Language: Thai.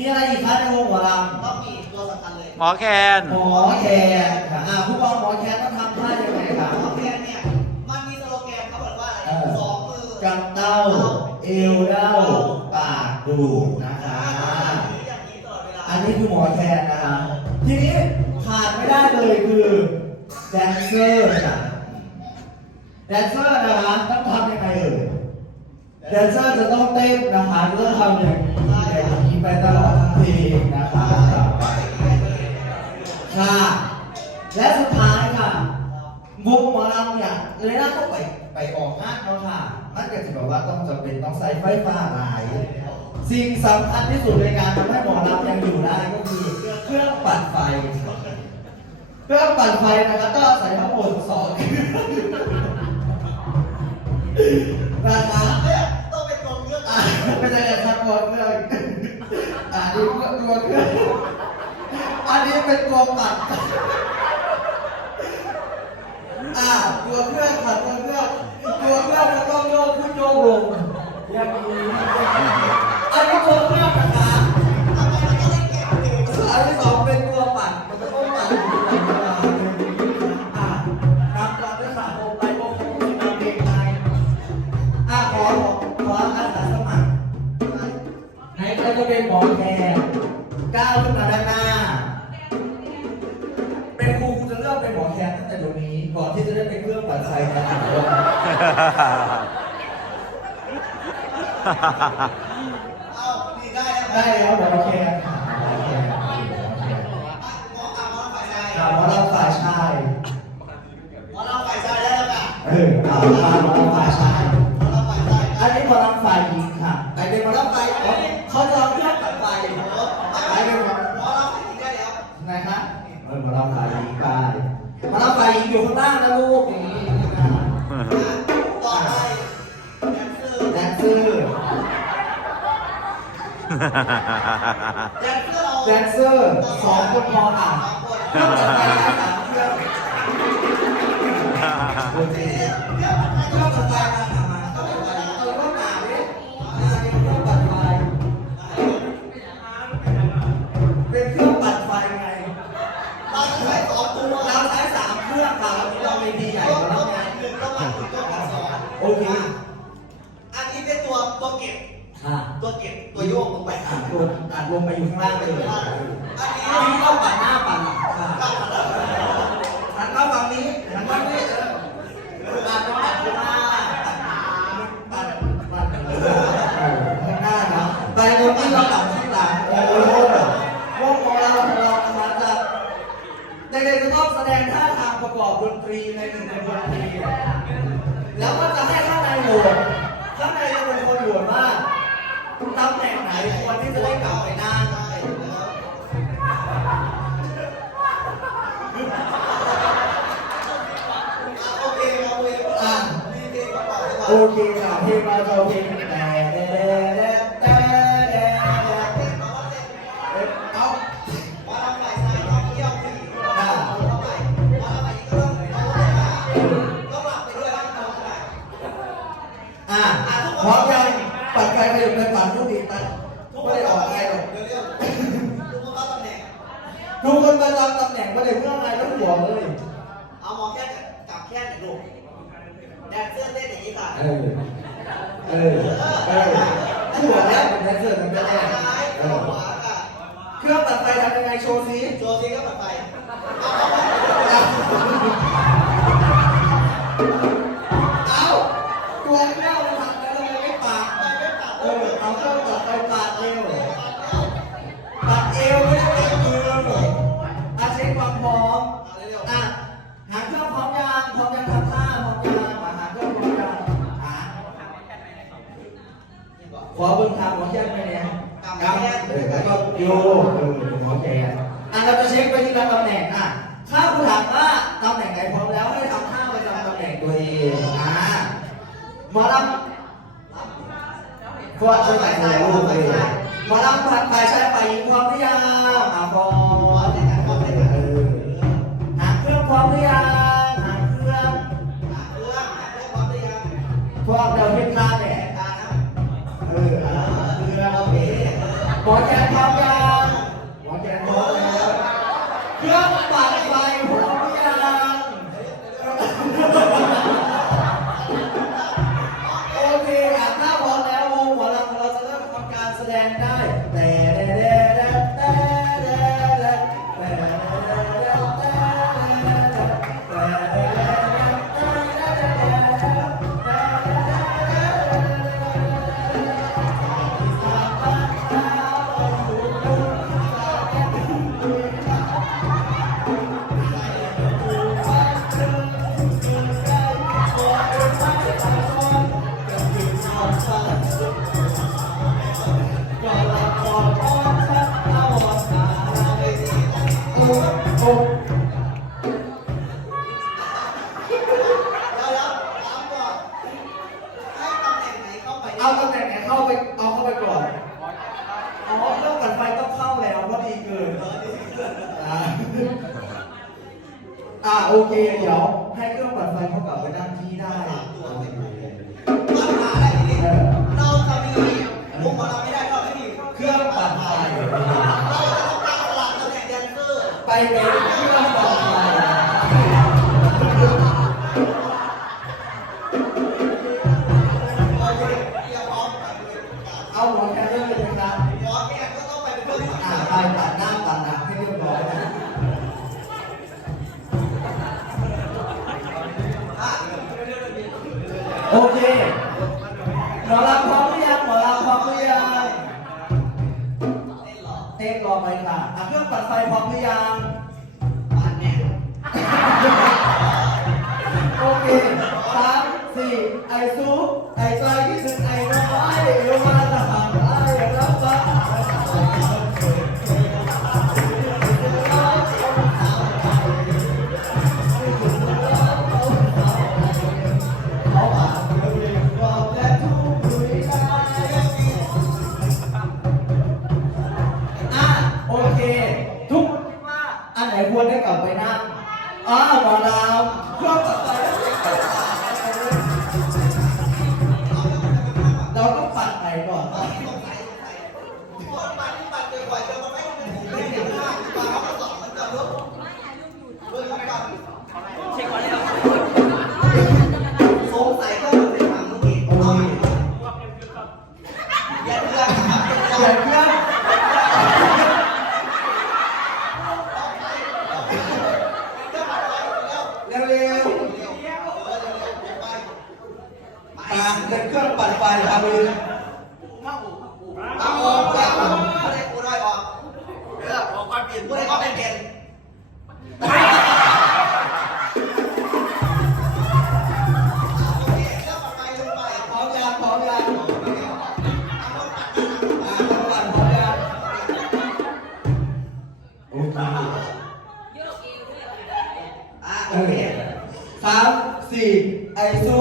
มีอะไรอีกคะในวงหมอลต้องมีตัวสำคัญเลย หมอแคนำหมอแคนค่ะอ่าผู้กองหมอแคนต้องทำท่ายังไงคะหมอแคนเนี่ย มันมีสโลแกนเขาบอกว่าอะไรเออสองมือกันเต้า เอวเด้าปากดูดนะคะถืออย่างนี้ตลอดเวลา อันนี้คือหมอแคนนะคะทีนี้ขาดไม่ได้เลยคือแดนเซอร์ค่ะแดนเซอร์นะคะต้องทำยังไงเอ่ยแดนเซอร์จะต้องเต้นนะคะจะต้องทำอย่างนี้อย่างนี้ไปตลอดทั้งเพลง นะคะค่ะ และสุดท้ายค่ะวงหมอลำเนี่ยเลยน่าต้องไปไปออกงานเขาค่ะมันก็จะแบบว่าต้องจำเป็นต้องใส่ไฟฟ้าหลาย สิ่งสำคัญที่สุดในการทำให้หมอลำยังอยู่ได้ก็คือเครื่องปั่นไฟ เครื่องปั่นไฟนะครับก็ใส่ทั้งหมดสองเครื่องนะคะ เนี่ยต้องเป็นตัวเลือก อ่าเป็นยังไงครับตัวเครื่องอ่าดูตัวเครื่องอันนี้ เป็นตัวปั่นอ่าตัวเครื่องค่ะตัวเครื่องตัวเครื่องมันต้องโยกขึ้นโยกลงอย่างนี้อันนี้ตัวเครื่องนะคะทำไมมันจะได้เก็บเองอันที่สองเป็นตัวปั่นมันจะต้องปั่นอยู่ตลอดเวลาครับตอนที่สาโมไปโมงโมงที่มาเพลงไทยอะขอขออาสาสมัครไหนใครจะเป็นหมอแคน แคนตั้งแต่เดี๋ยวนี้ก่อนที่จะได้เป็นเครื่องปั่นไฟกันอีกรอบเอาดีได้นะได้แล้วหมอแคนค่ะหมอแคนหมอแคนมอเอาหมอฝ่ายชายค่ะหมอเราฝ่ายชายหมอเราฝ่ายชายได้แล้วค่ะเออเอามาหมอเราฝ่ายชายหมอเราฝ่ายชาย แดนเซอร์แดนเซอร์สองคนพอค่ะสองคนเครื่องตัดไฟได้สามเครื่องโอเคเครื่องตัดไฟมาค่ะมาเครื่องตัดไฟเออว่าหนาดิอ่านี่เครื่องตัดไฟเป็นเครื่องปัดไฟไงเราใช้สองตัวเราใช้สามเครื่องค่ะแล้วเราไมีดีใหญ่กว่าเราไงหนึ่งต้องมาถึงตัวกันสองโอเคอันนี้เป็นตัวตัวเก็บ ค่ะตัวเก็บตัวโยกลงไปอ่านลงอ่านลงไปอยู่ข้างล่างเลยอันนี้อันนี้เราปัดหน้าปัดหลังค่ะหันมาฝั่งนี้หันมานี้เออปัดมาปัดหน้าปัดปัดเออข้างหน้านะไปตรงนี้เราปัดข้างหลังโอ้โหวงของเราของเรามาจากเด็กๆจะต้องแสดงท่าทางประกอบดนตรีในหนึ่งในดนตรีแล้วก็จะให้ข้างในโหวตข้างในจะเป็นคนโหวตว่า ตำแหน่งไหนควรที่จะได้กลับไป ปัดไฟไปอยู่ในฝันทุกทีไปทุกคไม่นได้อต้อองกตำอะแหไรน่งหรอกเร็วๆทุกคนต้องตำแหน่งทุกคนประจำตำแหน่งไม่ได้เพื่ออะไรต้องหัวเลยเอามองแค่กับแค่ไหนลูกแดนเซอร์เต้นอย่างนี้ค่ะเออเออเออที่หัวแล้วเป็นแดนเซอร์มันก็ได้ซ้ายเอขอวาค่ะเครื่องตัดไฟทำยังไงโชว์ซิโจซีก็แบบไป ขอเบิ่งทางหัวแค่ไหนเนี่ยกำเออแล้วก็โยเออหัวแค่อะเราจะเช็คไปที่ละตำแหน่งอะถ้าคุณถามว่าตำแหน่งไหนพร้อมแล้วให้ทำท่าประจำตำแหน่งตัวเองอะหมอลำฟอดช่วยใส่ใส่ลูกเลยหมอลำผัดไฟใช้ไฟยิงพร้อมหรือยังอะพร้อมเออหาเครื่องพร้อมหรือยังหาเครื่องหาเครื่องหาเครื่องพร้อมหรือยังพร้อมเดี๋ยวเฮ็ดลาแหละตานะเอ อ่าโอเค เดี๋ยว ให้เครื่องปัดไฟเขากลับไปนั่งที่ได้ปัญหาอะไรทีนี้เราจะมีวงหมอลำไม่ได้เราไม่มีเครื่องปัดไฟเราจะต้องการสลับตำแหน่งแดนเซอร์ไปเป็นเครื่องปัดไฟ โอเคหมอลำพร้อมหรือยังหมอลำพร้อมหรือยังเล่นรอเต้นรอไปค่ะอะเครื่องตัดไฟพร้อมหรือยัง เอาออกแล้วไม่ได้กูได้ออกเลือกออกก่อนเปลี่ยนกูได้ก็เป็นเปลี่ยนโอเคเลือกปัดไปลงไปพร้อมยังพร้อมยังเอาคนปัดมาอ่าต้องปัดพร้อมยังโอเคสามสี่ไอซู